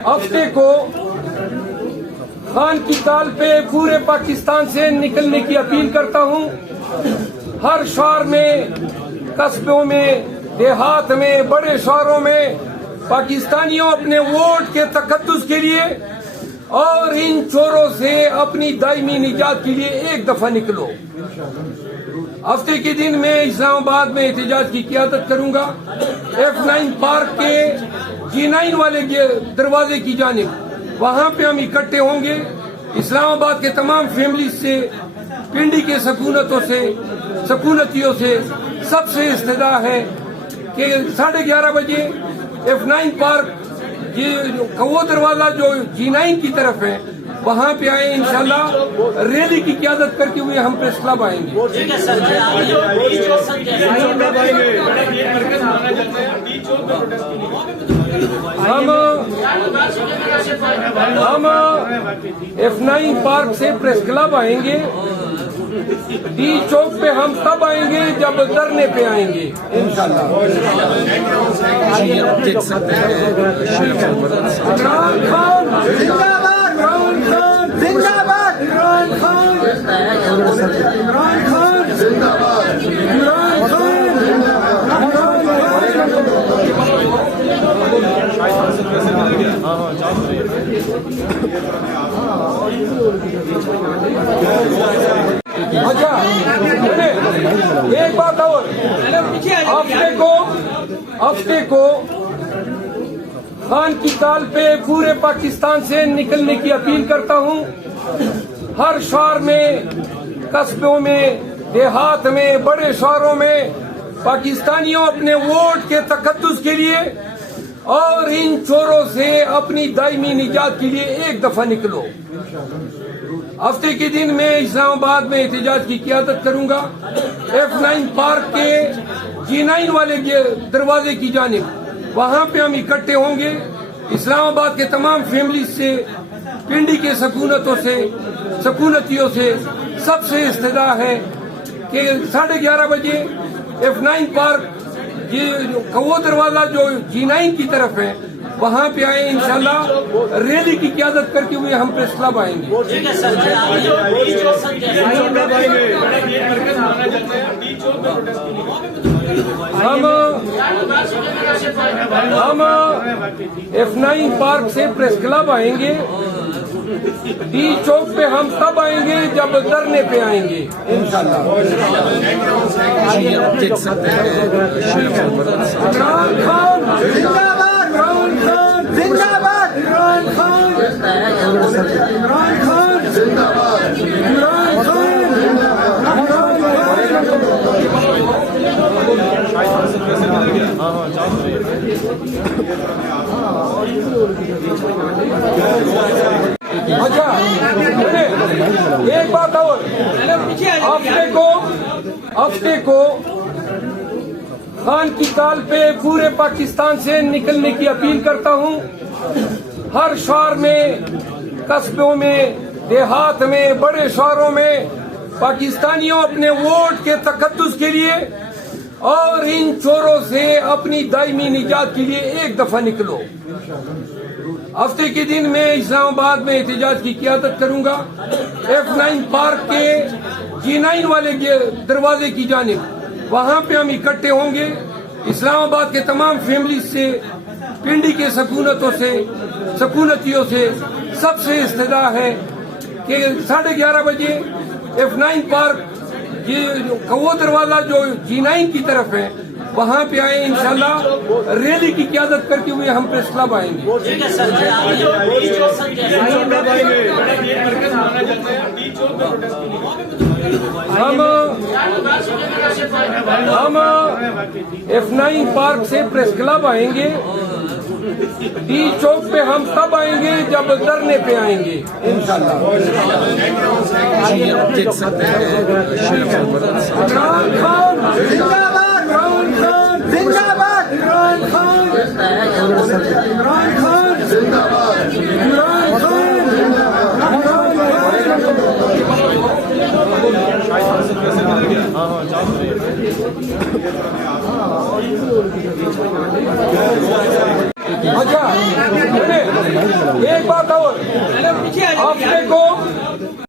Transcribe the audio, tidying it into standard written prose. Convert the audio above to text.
हफ्ते को खान की ताल पे पूरे पाकिस्तान से निकलने की अपील करता हूं। हर शहर में, कस्बों में, देहात में, बड़े शहरों में पाकिस्तानियों अपने वोट के तकद्दुस के लिए और इन चोरों से अपनी दायमी निजात के लिए एक दफा निकलो। हफ्ते के दिन मैं इस्लामाबाद में एहतजाज की क़ियादत करूंगा। F9 पार्क के G9 वाले दरवाजे की जानिब वहां पे हम इकट्ठे होंगे। इस्लामाबाद के तमाम फैमिली से, पिंडी के सकूनतियों से सबसे इस्तदा है कि 11:30 बजे F9 पार्क वो दरवाजा जो G9 की तरफ है वहां पे आए। इंशाल्लाह रैली की क़ियादत करते हुए हम प्रेस क्लब आएंगे। हम F9 पार्क से प्रेस क्लब आएंगे। डी चौक पे हम तब आएंगे जब धरने पे आएंगे इंशाल्लाह। इमरान खान जिंदाबाद, इमरान खान जिंदाबाद, इमरान खान इमरान खान जिंदाबाद, इमरान खान अच्छा, एक बात और, हफ्ते को खान की ताल पे पूरे पाकिस्तान से निकलने की अपील करता हूं। हर शहर में, कस्बों में, देहात में, बड़े शहरों में पाकिस्तानियों अपने वोट के तकद्दुस के लिए और इन चोरों से अपनी दायमी निजात के लिए एक दफा निकलो। हफ्ते के दिन मैं इस्लामाबाद में एहतजाज की क़ियादत करूंगा। F9 पार्क के G9 वाले दरवाजे की जानिब वहां पे हम इकट्ठे होंगे। इस्लामाबाद के तमाम फैमिली से, पिंडी के सकूनतियों से सबसे इस्तदा है कि 11:30 बजे F9 पार्क वो दरवाजा जो G9 की तरफ है वहां पे आए। इंशाल्लाह रैली की क़ियादत करते हुए हम प्रेस क्लब आएंगे। हम F9 पार्क से प्रेस क्लब आएंगे। डी चौक पे हम तब आएंगे जब धरने पे आएंगे इंशाल्लाह। इमरान खान जिंदाबाद, इमरान खान जिंदाबाद, इमरान खान इमरान खान जिंदाबाद, इमरान खान अच्छा, 1 बात और, हफ्ते को खान की ताल पे पूरे पाकिस्तान से निकलने की अपील करता हूं। हर शहर में, कस्बों में, देहात में, बड़े शहरों में पाकिस्तानियों अपने वोट के तकद्दुस के लिए और इन चोरों से अपनी दायमी निजात के लिए एक दफा निकलो। हफ्ते के दिन मैं इस्लामाबाद में एहतजाज की क़ियादत करूंगा। F9 पार्क के G9 वाले दरवाजे की जानिब वहां पे हम इकट्ठे होंगे। इस्लामाबाद के तमाम फैमिली से, पिंडी के सकूनतियों से सबसे इस्तदा है कि 11:30 बजे F9 पार्क वो दरवाजा जो G9 की तरफ है वहां पे आए। इंशाल्लाह रैली की क़ियादत करते हुए हम प्रेस क्लब आएंगे। हम F9 पार्क से प्रेस क्लब आएंगे। डी चौक पे हम तब आएंगे जब धरने पे आएंगे इंशाल्लाह। इमरान खान जिंदाबाद, इमरान खान जिंदाबाद, इमरान खान इमरान खान जिंदाबाद, इमरान खान अच्छा, एक बात और, अपने को